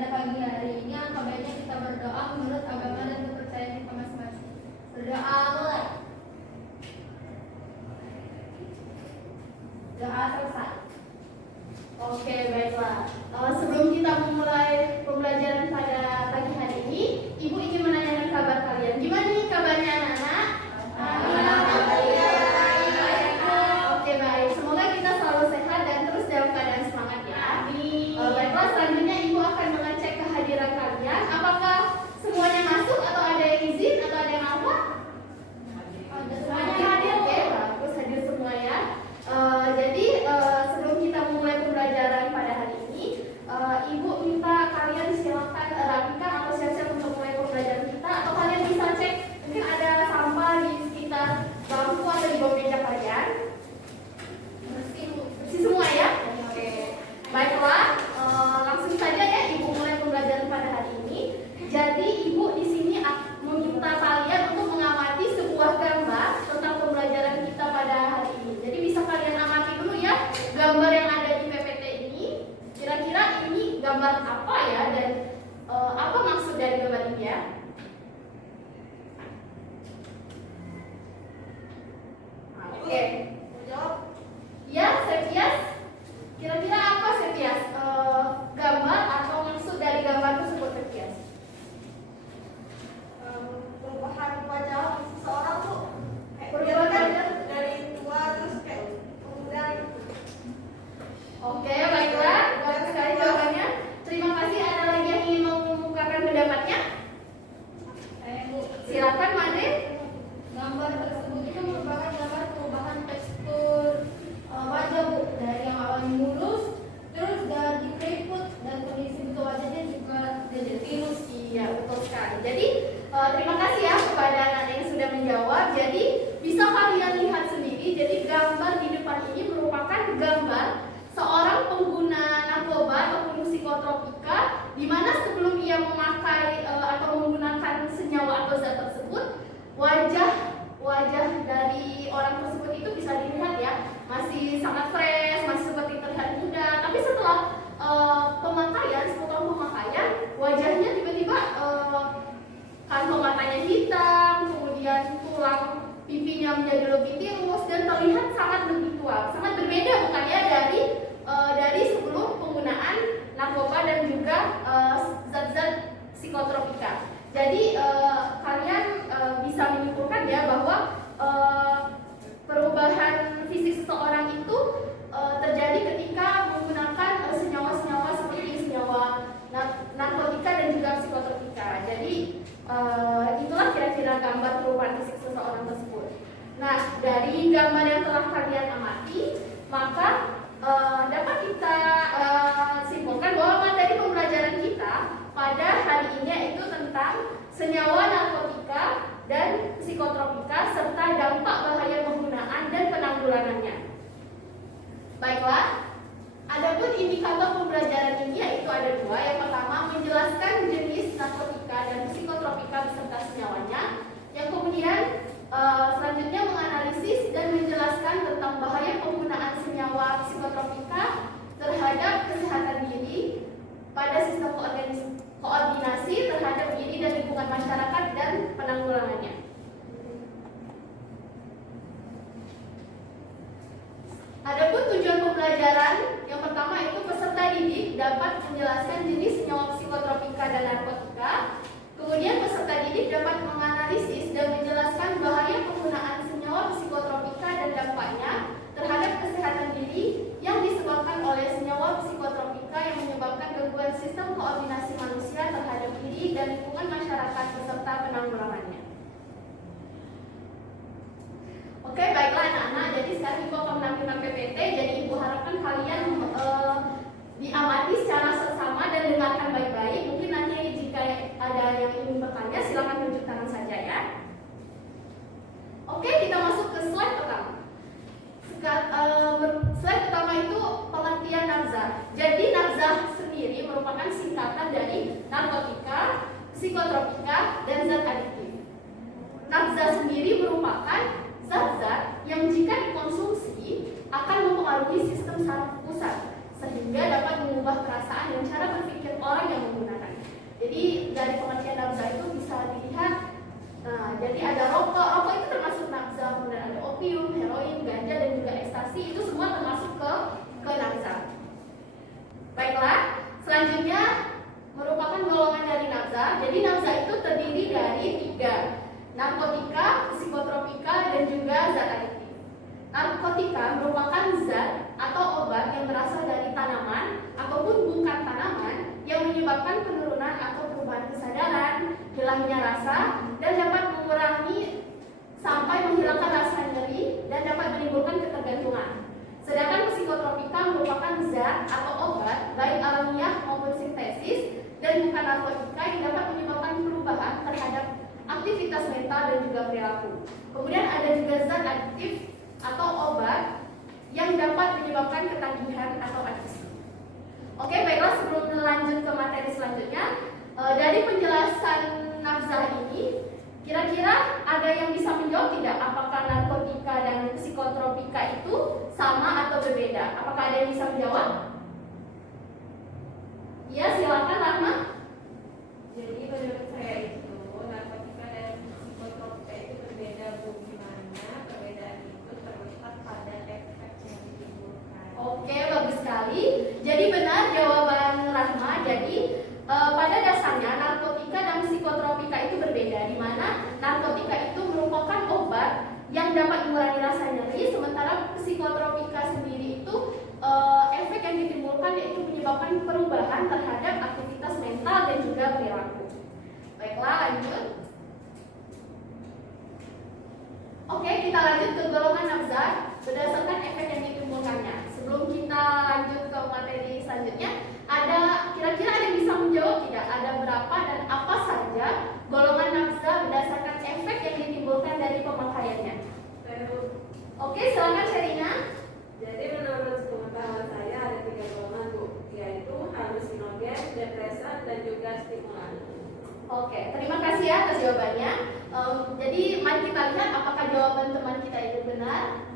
pada pagi hari ini alangkah baiknya kita berdoa menurut agama dan kepercayaan kita masing-masing. Berdoa mulai. Doa selesai. Oke, baiklah. Sebelum kita memulai pembelajaran pada pagi hari ini, Ibu ingin menanyakan kabar kalian. Gimana nih kabarnya anak-anak? Oke, baik. Semoga kita selalu sehat dan terus dalam keadaan semangat ya. Baiklah, selanjutnya Ibu akan mengecek kehadiran kalian. Apakah semuanya masuk atau ada yang izin atau ada yang apa? Semuanya hadir. Oke, bagus, hadir semua ya. Jadi sebelum kita memulai pembelajaran pada hari ini, Ibu minta kalian silakan rapikan atau siap-siap untuk mulai pembelajaran kita, atau kalian bisa cek mungkin ada sampah di sekitar bangku atau di bawah meja kalian. Bersih semua ya. Oke, baiklah, langsung saja ya Ibu mulai pembelajaran pada hari ini. Jadi Ibu di sini meminta kalian untuk mengamati sebuah gambar tentang pembelajaran kita pada hari ini. Jadi bisa kalian amati dulu ya gambar yang ada di PPT ini. Kira-kira ini gambar apa ya, dan apa maksud dari gambar ini ya? Oke. Ya, Septias. Kira-kira apa Septias? Gambar atau maksud dari gambar tersebut Septias? Perubahan wajah seseorang tuh kayak Perubahan dia kan wajah? dari tua terus kayak pemuda gitu. Oke, baiklah. Bagus sekali jawabannya. Terima kasih. Ada lagi yang ingin mengemukakan pendapatnya? Bu, Silakan, Mane. gambar tersebut itu merupakan gambar perubahan tekstur wajah Bu, dari yang awalnya mulus terus jadi keriput dan kondisi bentuk wajahnya juga jadi tirus. Iya, betul sekali. Jadi terima kasih ya kepada anak yang sudah menjawab. Jadi bisa kalian lihat sendiri. Jadi gambar di depan ini merupakan gambar seorang pengguna narkoba ataupun psikotropika, di mana sebelum ia memakai atau menggunakan senyawa atau zat tersebut, wajah dari orang tersebut itu bisa dilihat ya, masih sangat fresh, masih seperti terlihat muda. Tapi setelah sepotong pemakaian, wajahnya tiba-tiba kantong matanya hitam, kemudian tulang pipinya menjadi lebih tirus dan terlihat sangat lebih tua, sangat berbeda bukan ya dari sebelum penggunaan narkoba dan juga zat-zat psikotropika. Jadi kalian bisa menyimpulkan ya bahwa perubahan fisik seseorang itu terjadi ketika menggunakan senyawa-senyawa seperti senyawa narkotika dan juga psikotropika. Jadi itulah kira-kira gambar perubahan fisik seseorang tersebut. Nah, dari gambar yang telah kalian amati, maka dapat kita simpulkan bahwa materi pembelajaran kita pada hari ini yaitu tentang senyawa narkotika dan psikotropika serta dampak bahaya penggunaan dan penanggulangannya. Baiklah, adapun indikator pembelajaran ini yaitu ada dua. Yang pertama, menjelaskan jenis narkotika dan psikotropika beserta senyawanya. Yang kemudian selanjutnya menganalisis dan menjelaskan tentang bahaya penggunaan senyawa psikotropika terhadap kesehatan diri pada sistem koordinasi terhadap diri dan lingkungan masyarakat dan penanggulangannya. Adapun tujuan pembelajaran yang pertama itu peserta didik dapat menjelaskan jenis senyawa psikotropika dan narkotika. Kemudian peserta didik dapat menganalisis dan menjelaskan bahaya penggunaan senyawa psikotropika dan dampaknya terhadap kesehatan diri yang disebabkan oleh senyawa psikotropika yang menyebabkan gangguan sistem koordinasi manusia terhadap diri dan lingkungan masyarakat beserta penanggulangannya. Oke, baiklah anak-anak, jadi sekarang Ibu akan menampilkan PPT. Jadi Ibu harapkan kalian diamati secara seksama dan dengarkan baik-baik. Mungkin nanti jika ada yang ingin bertanya, silakan tunjuk tangan saja ya. Oke, kita masuk ke slide pertama. Slide pertama itu pengertian nafzah. Jadi nafzah sendiri merupakan singkatan dari narkotika, psikotropika, dan zat adiktif. Nafzah sendiri merupakan zat-zat yang jika dikonsumsi akan mempengaruhi sistem saraf pusat sehingga dapat mengubah perasaan dan cara berpikir orang yang menggunakannya. Jadi nafza itu terdiri dari 3, narkotika, psikotropika, dan juga zat adiktif. Narkotika merupakan zat atau obat yang berasal dari tanaman ataupun bukan tanaman yang menyebabkan penurunan atau perubahan kesadaran, hilangnya rasa, dan dapat mengurangi sampai menghilangkan rasa nyeri dan dapat menimbulkan ketergantungan. Sedangkan psikotropika merupakan zat atau obat baik alamiah maupun sintesis dan bukan narkotika yang dapat menyebabkan perubahan terhadap aktivitas mental dan juga perilaku. Kemudian ada juga zat adiktif atau obat yang dapat menyebabkan ketagihan atau adiksi. Oke, baiklah, sebelum lanjut ke materi selanjutnya, dari penjelasan nafzah ini, kira-kira ada yang bisa menjawab tidak? Apakah narkotika dan psikotropika itu sama atau berbeda? Apakah ada yang bisa menjawab? Ya, silakan Rahma. Jadi menurut saya itu narkotika dan psikotropika itu berbeda, Bu. Gimana perbedaan itu terletak pada efek yang ditimbulkan. Oke, bagus sekali. Jadi benar jawaban Rahma. Jadi pada dasarnya narkotika dan psikotropika itu berbeda, di mana narkotika itu merupakan obat yang dapat mengurangi rasa nyeri, sementara psikotropika sendiri itu efek yang ditimbulkan yaitu menyebabkan perubahan terhadap aktivitas mental dan juga perilaku. Baiklah, lanjut. Oke, kita lanjut ke golongan nafzah berdasarkan efek yang ditimbulkannya. Sebelum kita lanjut ke materi selanjutnya, kira-kira ada yang bisa menjawab tidak? Ada berapa dan apa saja golongan nafzah berdasarkan efek yang ditimbulkan dari pemakaiannya? Oke, silakan Sherina. Jadi menurut pengetahuan saya ada 3 golongan, Bu, yaitu halusinogen, depresan, dan juga stimulan. Oke, terima kasih ya atas jawabannya. Jadi mari kita lihat apakah jawaban teman kita itu benar.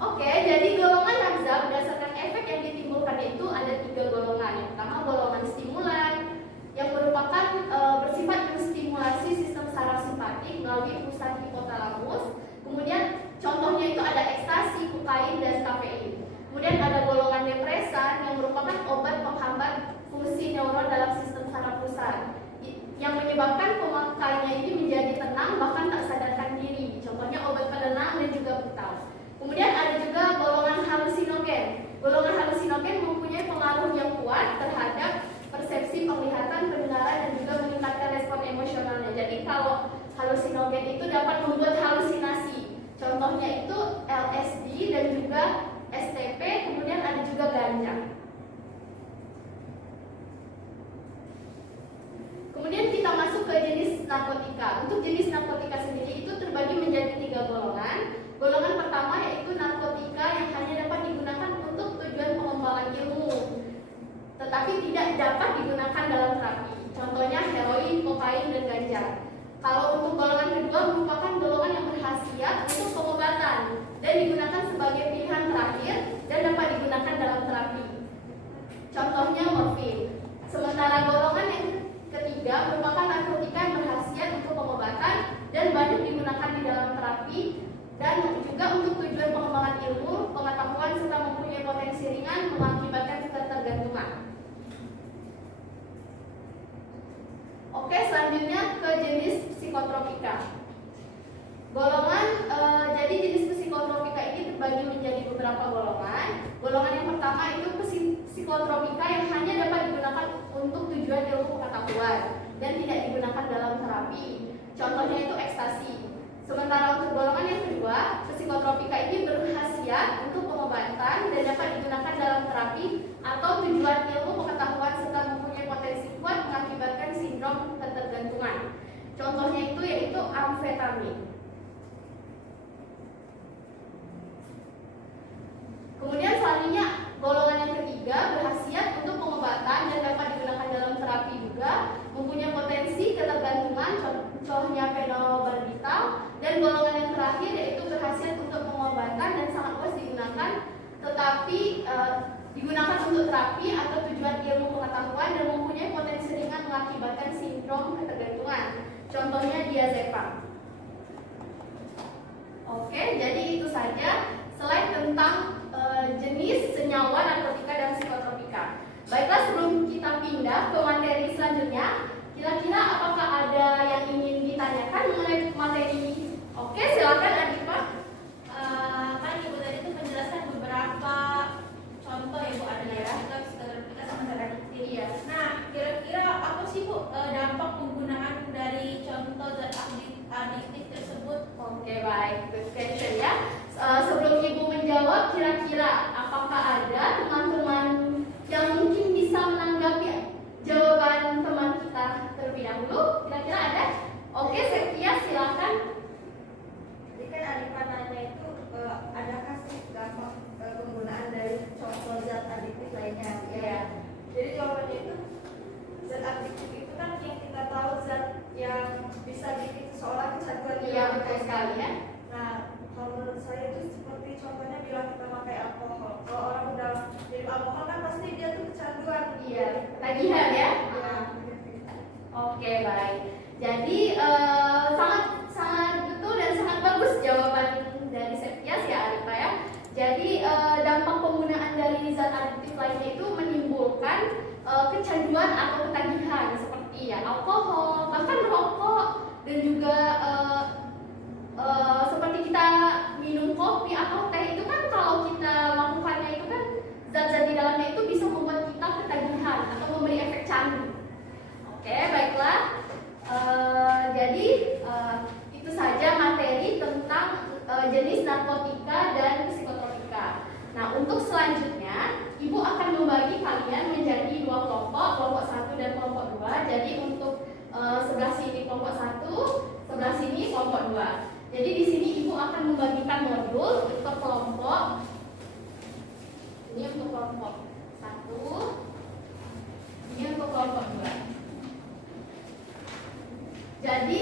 Oke, jadi golongan nafzah berdasarkan efek yang ditimbulkan itu ada 3 golongan. Yang pertama golongan stimulan yang merupakan bersifat menstimulasi sistem saraf simpatik melalui pusat hipotalamus. Kemudian contohnya itu ada ekstasi, kokain, dan kafein. Kemudian ada golongan depresan yang merupakan obat penghambat fungsi neuron dalam sistem saraf pusat yang menyebabkan pemakainya ini menjadi tenang bahkan tak sadarkan diri. Contohnya obat penenang dan juga butal. Kemudian ada juga golongan halusinogen. Golongan halusinogen mempunyai pengaruh yang kuat terhadap persepsi penglihatan, pendengaran, dan juga meningkatkan respon emosionalnya. Jadi kalau halusinogen itu dapat membuat halusinasi. Contohnya itu LSD dan juga STP, kemudian ada juga ganja. Kemudian kita masuk ke jenis narkotika. Untuk jenis narkotika sendiri itu terbagi menjadi 3 golongan. Golongan pertama yaitu narkotika yang hanya dapat digunakan untuk tujuan pengembangan ilmu, tetapi tidak dapat digunakan dalam terapi. Contohnya heroin, kokain, dan ganja. Kalau untuk golongan kedua merupakan golongan yang berkhasiat untuk pengobatan dan digunakan sebagai pilihan terakhir dan dapat digunakan dalam terapi. Contohnya morfin. Sementara golongan yang ketiga merupakan narkotika yang berkhasiat untuk pengobatan dan banyak digunakan di dalam terapi dan juga untuk tujuan pengembangan ilmu, pengetahuan, serta mempunyai potensi ringan mengakibatkan ketergantungan. Oke, selanjutnya ke jenis psikotropika. Jadi jenis psikotropika ini terbagi menjadi beberapa golongan. Golongan yang pertama itu psikotropika yang hanya dapat digunakan untuk tujuan ilmu pengetahuan dan tidak digunakan dalam terapi. Contohnya itu ekstasi. Sementara untuk golongan yang kedua, psikotropika ini berkhasiat untuk pengobatan dan dapat digunakan dalam terapi atau tujuan ilmu pengetahuan serta mempunyai potensi kuat mengakibatkan sindrom ketergantungan. Contohnya itu yaitu amfetamin. Kemudian selanjutnya golongan yang ketiga berkhasiat untuk pengobatan dan dapat digunakan dalam terapi juga, mempunyai potensi ketergantungan, contohnya fenobarbital. Dan golongan yang terakhir yaitu berkhasiat untuk pengobatan dan sangat luas digunakan, tetapi digunakan untuk terapi atau tujuan ilmu pengetahuan dan mempunyai potensi ringan mengakibatkan sindrom ketergantungan. Contohnya diazepam. Oke, jadi itu saja slide tentang jenis senyawa narkotika dan psikotropika. Baiklah, sebelum kita pindah ke materi selanjutnya, kira-kira Iya, tagihan ya. Oke, baik. Jadi sangat sangat betul dan sangat bagus jawaban dari Septias ya Arifa ya. Jadi dampak penggunaan dari zat adiktif lainnya itu menimbulkan kecanduan atau ketagihan seperti ya alkohol, bahkan rokok, dan juga seperti kita minum kopi atau teh itu kan kalau kita lakukannya itu kan zat-zat di dalamnya itu bisa membuat kita ketagihan atau memberi efek candu. Oke, baiklah. Jadi itu saja materi tentang jenis narkotika dan psikotropika. Nah, untuk selanjutnya Ibu akan membagi kalian menjadi dua kelompok 1 dan kelompok 2. Jadi untuk sebelah sini kelompok 1, sebelah sini kelompok 2. Jadi di sini Ibu akan membagikan modul untuk kelompok. Ini untuk kelompok 1, ini untuk kelompok 2. Jadi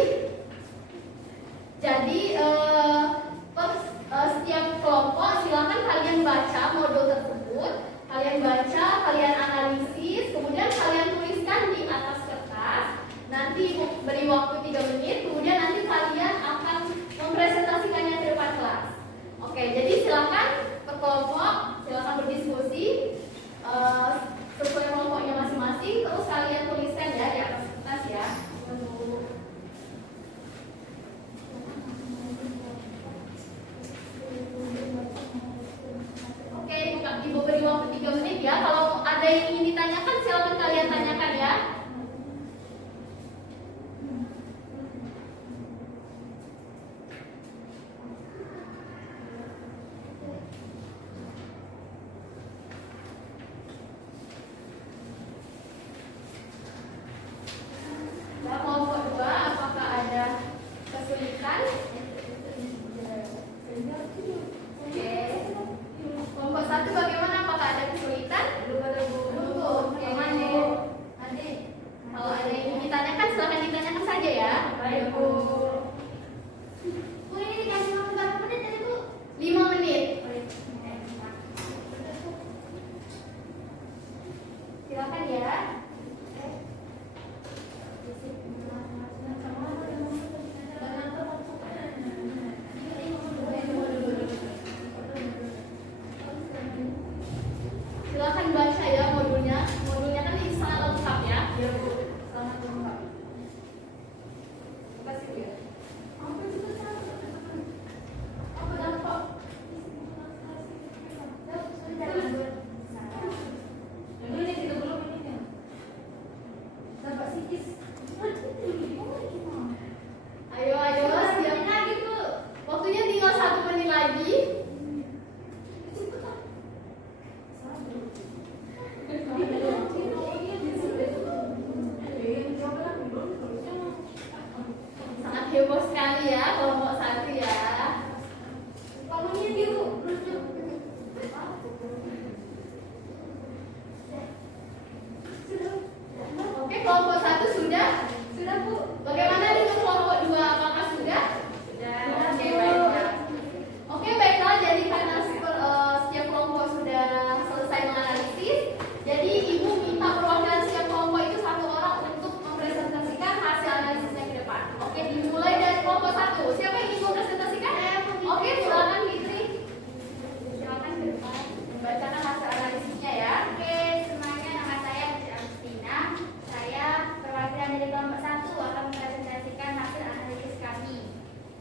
setiap kelompok silakan kalian baca modul tersebut, kalian baca, kalian analisis, kemudian kalian tuliskan di atas kertas. Nanti beri waktu 3 menit, kemudian nanti kalian akan mempresentasikannya di depan kelas. Oke, jadi silakan per kelompok, silakan berdiskusi sesuai kelompoknya masing-masing, terus kalian tuliskan ya di atas kertas ya. Oke, Ibu beri waktu 3 menit ya. Kalau ada yang ingin ditanyakan, silakan kalian tanyakan ya. Ya, kelompok 2, apakah ada kesulitan? Oke. Kelompok 1 bagaimana? Apakah ada kesulitan? Oke, mana? Kalau ada yang ingin ditanyakan, silakan ditanyakan saja ya. Baik, Bu. Bu, ini dikasih waktu berapa menit tadi, Bu? 5 menit. Silakan ya. Silakan baca ya modulnya. Modulnya kan ini sangat lengkap ya. Iya, Bu. Sangat lengkap. Terima kasih, Bu. Apa dampak? Ini kita belum ini. Dampak psikis. Ayo, siap lagi, Bu. Waktunya tinggal 1 menit lagi. Sangat heboh sekali ya kelompok 1 ya. Kamunya biru. Oke, kelompok 1 sudah? Sudah, Bu. Bagaimana dengan kelompok 2? Apakah sudah? Sudah. Oke, baiklah. Oke, baiklah. Jadi karena setiap kelompok sudah selesai menganalisis, jadi Ibu minta perwakilan setiap kelompok itu 1 orang untuk mempresentasikan hasil analisisnya ke depan. Oke, dimulai dari kelompok 1. Siapa yang ingin mempresentasikan? Oke, silakan Fitri. Silakan ke depan. Membacakan hasil analisisnya ya. Oke, semuanya, nama saya Putri Agustina. Saya perwakilan dari kelompok 1 akan mempresentasikan hasil analisis kami.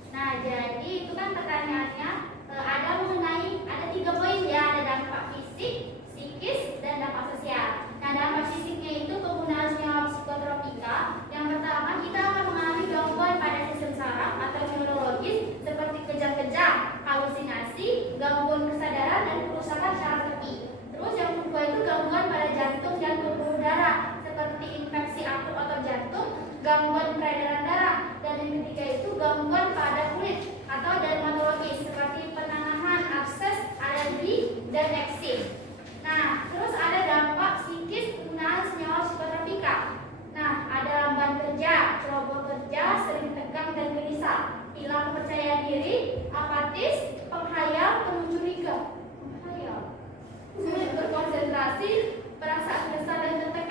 Nah, jadi itu kan pertanyaannya ada mengenai ada 3 poin ya, ada dampak fisik, psikis, dan dampak sosial. Nah, dampak fisiknya itu penggunaan senyawa psikotropika. Yang pertama, kita akan mengalami gangguan pada sistem saraf atau neurologis seperti kejang-kejang, halusinasi, gangguan kesadaran, dan kerusakan syaraf kaki. Terus yang kedua itu gangguan pada jantung dan pembuluh darah seperti infeksi akut otot jantung, gangguan peredaran darah, dan yang ketiga itu gangguan pada kulit atau dermatologis seperti penanaman, abses, alergi, dan eksim. Nah, terus ada dampak psikis penggunaan senyawa psikotropika. Nah, ada lamban kerja, ceroboh kerja, sering tegang dan gelisah, hilang kepercayaan diri, apatis, penghayal, penuh curiga, sulit berkonsentrasi, perasaan kesal dan tertekan.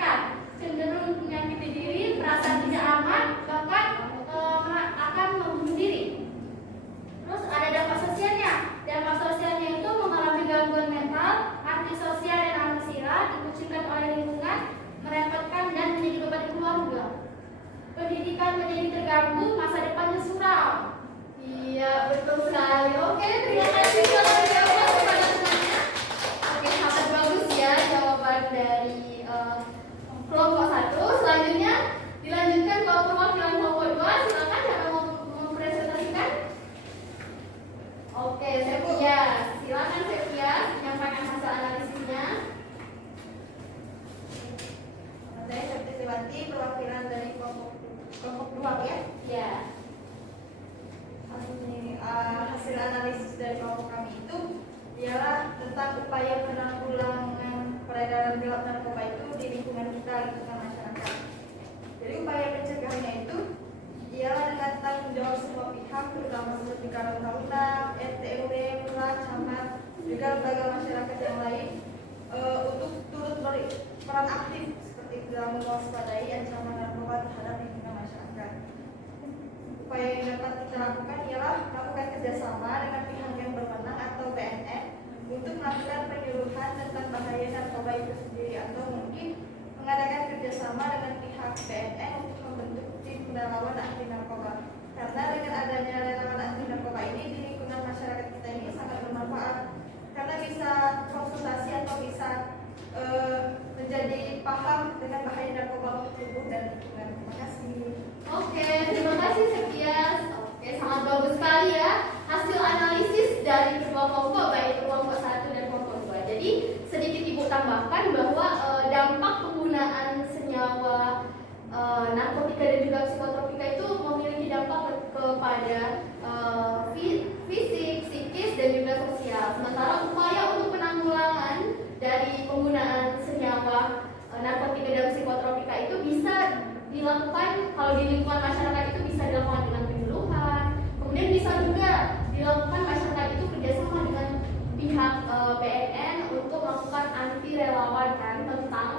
Ya, betul sekali. Oke, terima kasih kalau jawab kepada temannya. Oke, sangat bagus ya jawaban dari kelompok 1. Selanjutnya dilanjutkan ke perwakilan kelompok 2. Silakan siapa mau mempresentasikan? Oke, Sepia. Silakan Sepia menyampaikan hasil analisisnya. Saya Septi Sewanti, perwakilan dari kelompok 2 ya. Ya. Hasil analisis dari kelompok kami itu ialah tentang upaya penanggulangan peredaran gelap narkoba itu di lingkungan kita, lingkungan masyarakat. Jadi upaya pencegahannya itu ialah dengan tanggung jawab semua pihak, terutama seperti Karang Taruna, RT RW, Lurah, Camat, juga lembaga masyarakat yang lain, untuk turut berperan aktif seperti dalam mewaspadai ancaman narkoba terhadap lingkungan masyarakat. Upaya yang dapat kita lakukan ialah melakukan kerjasama dengan pihak yang berwenang atau BNN untuk melakukan penyuluhan tentang bahaya narkoba itu sendiri, atau mungkin mengadakan kerjasama dengan pihak BNN untuk membentuk tim relawan anti narkoba. Karena dengan adanya relawan anti narkoba ini di lingkungan masyarakat kita ini sangat bermanfaat, karena bisa konsultasi atau bisa menjadi paham dengan bahaya narkoba untuk tubuh dan lingkungan. Terima kasih. Oke, terima kasih Sepia. Oke, sangat bagus sekali ya hasil analisis dari kedua kelompok, baik kelompok 1 dan kelompok 2. Jadi sedikit Ibu tambahkan bahwa dampak penggunaan senyawa narkotika dan juga psikotropika itu memiliki dampak kepada fisik, psikis dan juga sosial. Sementara upaya untuk penanggulangan dari penggunaan senyawa narkotika dan psikotropika itu bisa dilakukan, kalau di lingkungan masyarakat itu bisa dilakukan dengan penyuluhan, kemudian bisa juga dilakukan masyarakat itu kerjasama dengan pihak BNN untuk melakukan anti relawan kan tentang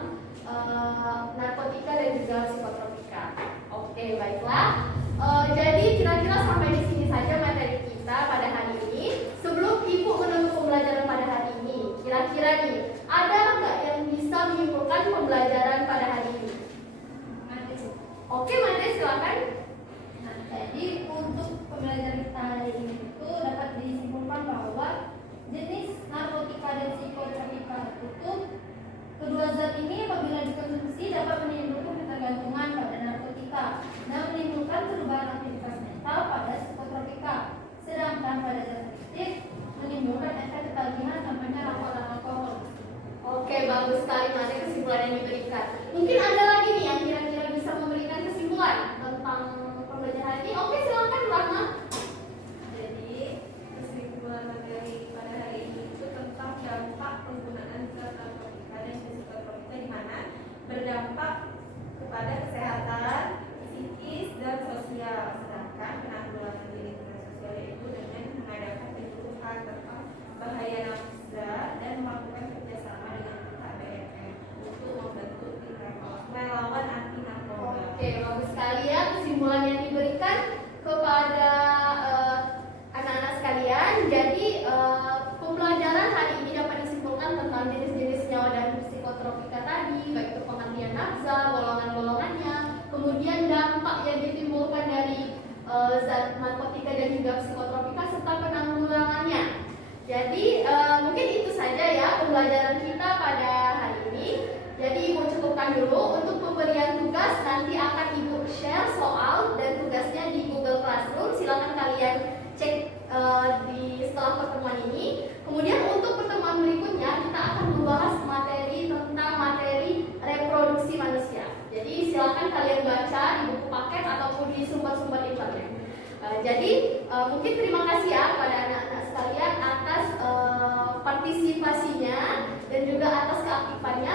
narkotika dan juga psikotropika. Oke, baiklah. Jadi kira-kira sampai di sini saja materi kita pada hari ini. Sebelum Ibu menutup pembelajaran pada hari ini, kira-kira nih ada nggak yang bisa menyimpulkan pembelajaran pada hari ini? Oke, Made, silakan. Nah, jadi untuk pembelajaran kita hari ini itu dapat disimpulkan bahwa jenis narkotika dan psikotropika itu kedua zat ini apabila dikonsumsi dapat menimbulkan ketergantungan pada narkotika dan menimbulkan perubahan aktivitas mental pada psikotropika. Sedangkan pada zat aktif menimbulkan efek ketagihan sampainya laporan alkohol. Oke, bagus sekali Made kesimpulan yang diberikan. Mungkin ada lagi nih yang kira-kira bisa memberikan kesimpulan tentang pembelajaran ini. Oke, silakan Rahma. Jadi kesimpulan materi pada hari ini itu tentang dampak penggunaan zat narkotika dan psikotropika di mana berdampak kepada kesehatan psikis dan sosial. Sedangkan penanggulangan di lingkungan sosial itu dengan mengadakan penyuluhan tentang bahaya narkoba dan melakukan kerjasama dengan pihak BNN untuk membentuk tim relawan anti narkoba. Oke, bagus sekali ya kesimpulan yang diberikan kepada anak-anak sekalian. Jadi pembelajaran hari ini dapat disimpulkan tentang jenis-jenis senyawa dan psikotropika tadi, baik itu pengertian nafza, golongan-golongannya, kemudian dampak yang ditimbulkan dari zat narkotika dan juga psikotropika serta penanggulangannya. Jadi mungkin itu saja ya pembelajaran kita pada hari ini. Jadi Ibu cukupkan dulu. Untuk pemberian tugas nanti akan Ibu share soal dan tugasnya di Google Classroom. Silakan kalian cek setelah pertemuan ini. Kemudian untuk pertemuan berikutnya kita akan membahas materi tentang materi reproduksi manusia. Jadi silakan kalian baca di buku paket ataupun di sumber-sumber internet. Jadi mungkin terima kasih ya kepada anak-anak sekalian atas partisipasinya dan juga atas keaktifannya.